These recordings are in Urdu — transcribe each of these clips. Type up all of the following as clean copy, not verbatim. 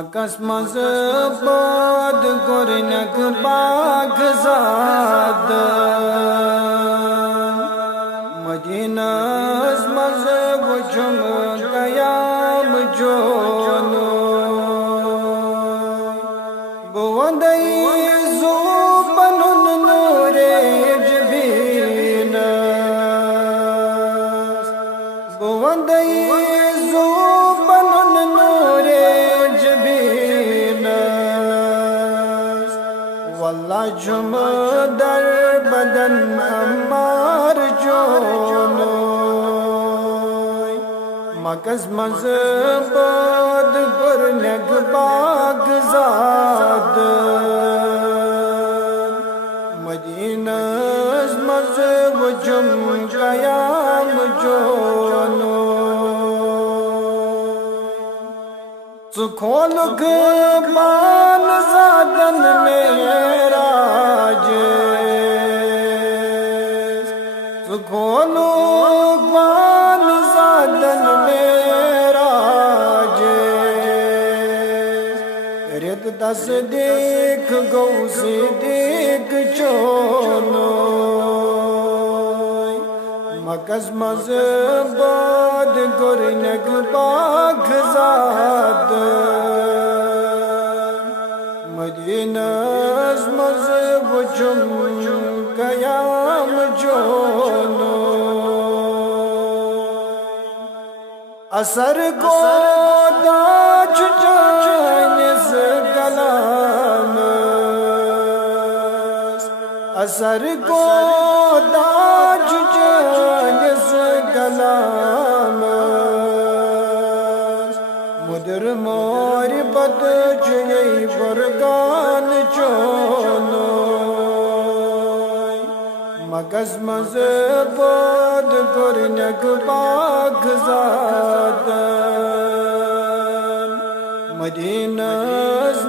مکس مز باد گرنک باغ زاد مدینہ مز وچھم قیام جونو بوندئی زو بنن نور جبین بوندئی زو بنن نور جبین واللہ جم در بدن امار جونو مکس مز باد گرنک باغ زاد مدینہ مز وچھم قیام جونو سکھولک بان زادن معراج سکھولک بان زادن معراج رد تصدیق گو صدیق چونو مکس مز باد گرنک باغ زاد مدینہ مز وچھم قیام جونو اثر کو داچ جانس کلام اثر کو داچ جانس کلام مدر مور بد چنئی برگان چونو مکس مز باد گرنک باغ زاد مدینہ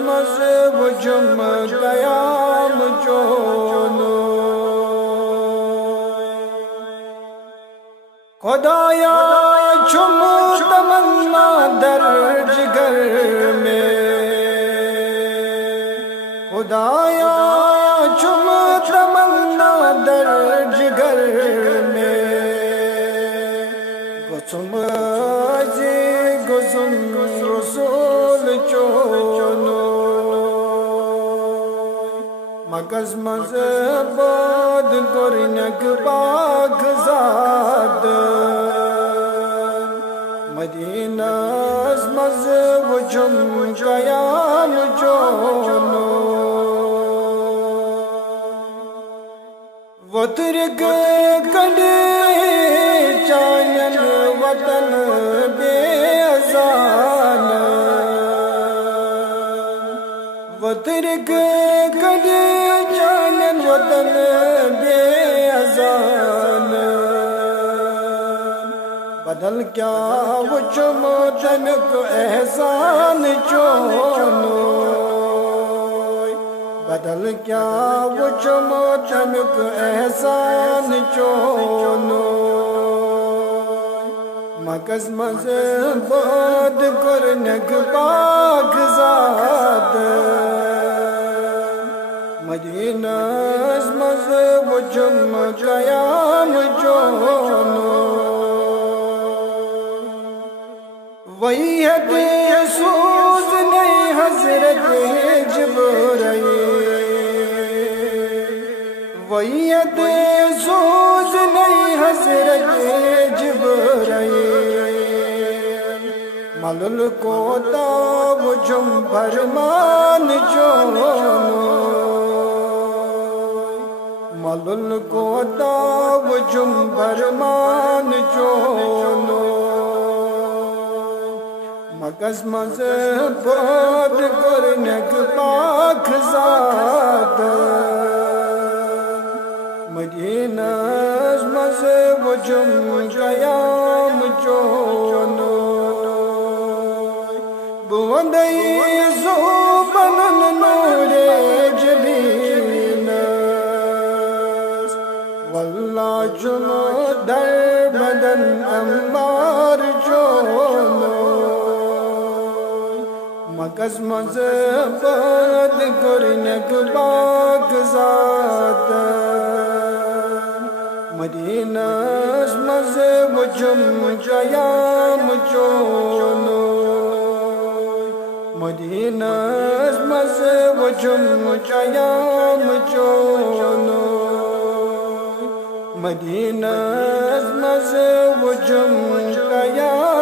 مز وچھم قیام جونو خدایا چھم تمنا در جگر میں خدایا چھم تمنا در جگر میں گسم جی گسم رسول چونو مکس مز باد گرنک باغ زاد مدینہ مز وچھم قیام جونو وترک کنڈی چانن وطن بے ازان وترک کنڈی چانن وطن بے ازان بدل کیا وچھم تنک احسان چونو بدل کیا وچھم تنک احسان چونو مکس مز باد گرنک باغ زاد مدینہ مز وچھم قیام جونو وہی ہے سوز نہیں حضرت جبرائیل وہی ہے سوز نہیں حضرت جبرائیل ملل کو تا وچھم فرمان جونو ملل کو تا وچھم فرمان جونو مکس مز باد گرنک باغ زاد مدینہ مز وچھم قیام جونو بوندئی زو بنن نور جبین واللہ جم در بدن امار جونو کس مزباد کرنک باگ زادن مدینہ مزب جم قیام چونو مدینہ مزب جم قیام چونو مدینہ مزب جم قیام